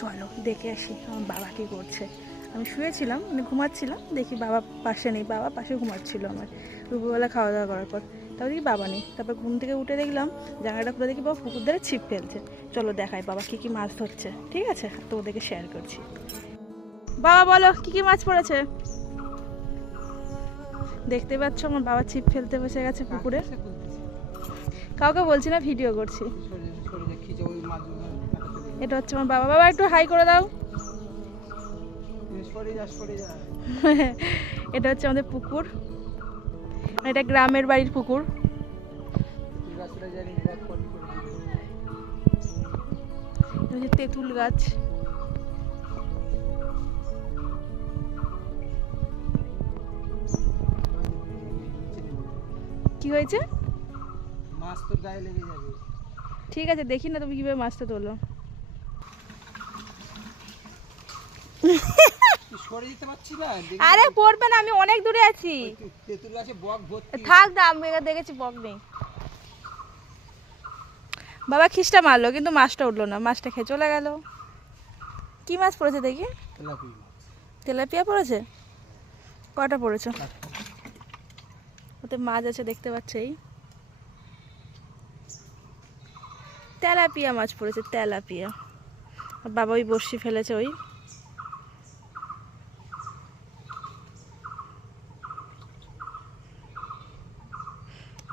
চলো দেখে আসি আমার বাবা কী করছে। আমি শুয়েছিলাম, মানে ঘুমাচ্ছিলাম, দেখি বাবা পাশে নেই, বাবা পাশে ঘুমাচ্ছিল আমার দুপুরবেলা খাওয়া দাওয়া করার পর। তারপর দেখি বাবা নেই, তারপর ঘুম থেকে উঠে দেখলাম জায়গাটা খুলে দেখি বাবা পুকুর ধারে ছিপ ফেলছে। চলো দেখাই বাবা কী কী মাছ ধরছে, ঠিক আছে, তো ওদেরকে শেয়ার করছি। বাবা বলো কী কী মাছ পড়েছে। দেখতে পাচ্ছ আমার বাবা ছিপ ফেলতে বসে গেছে পুকুরে। কাউকে বলছি না, ভিডিও করছি। এটা হচ্ছে আমার বাবা। বাবা একটু হাই করে দাও। এটা হচ্ছে আমাদের পুকুর, এটা গ্রামের বাড়ির পুকুর। তেঁতুল গাছ। কি হয়েছে? মাছ তোর গায়ে লেগে যাবে। ঠিক আছে, দেখি না তুমি কিভাবে মাছটা তোলো। সরে দিতে পারছি না। আরে পড়বে না, আমি অনেক দূরে আছি। তেঁতুল গাছে বক ভর্তি। থাক না, আমি দেখেছি বক নেই। বাবা খিস্টা মারলো কিন্তু মাছটা উঠলো না, মাছটা খেয়ে চলে গেল। কি মাছ পড়েছে দেখি? তেলাপিয়া পড়েছে। কটা পড়েছে? ওতে মাছ আছে দেখতে পাচ্ছেই। তেলাপিয়া মাছ পড়েছে, তেলাপিয়া। বাবা ওই বড়শি ফেলেছে ওই।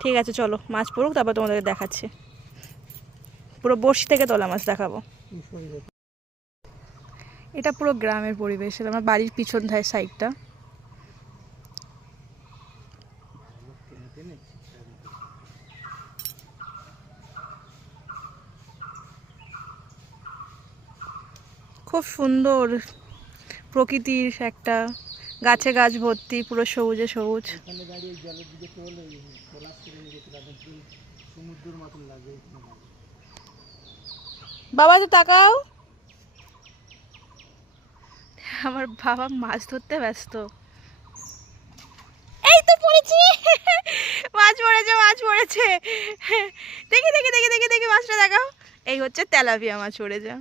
ঠিক আছে চলো মাছ পড়ুক, তারপর তোমাদেরকে দেখাচ্ছি। পুরো বড়শি থেকে তোলা মাছ দেখাবো। এটা পুরো গ্রামের পরিবেশ, এটা আমার বাড়ির পিছন ধারে সাইডটা। খুব সুন্দর প্রকৃতির একটা, গাছে গাছ ভর্তি, পুরো সবুজে সবুজ। বাবা তো তাকাও, আমার বাবা মাছ ধরতে ব্যস্ত। এই তো পড়েছি, মাছ পড়েছে, মাছ পড়েছে। দেখি দেখি দেখি দেখি দেখি মাছটা দেখাও। এই হচ্ছে তেলাপিয়া মাছ পড়েছে।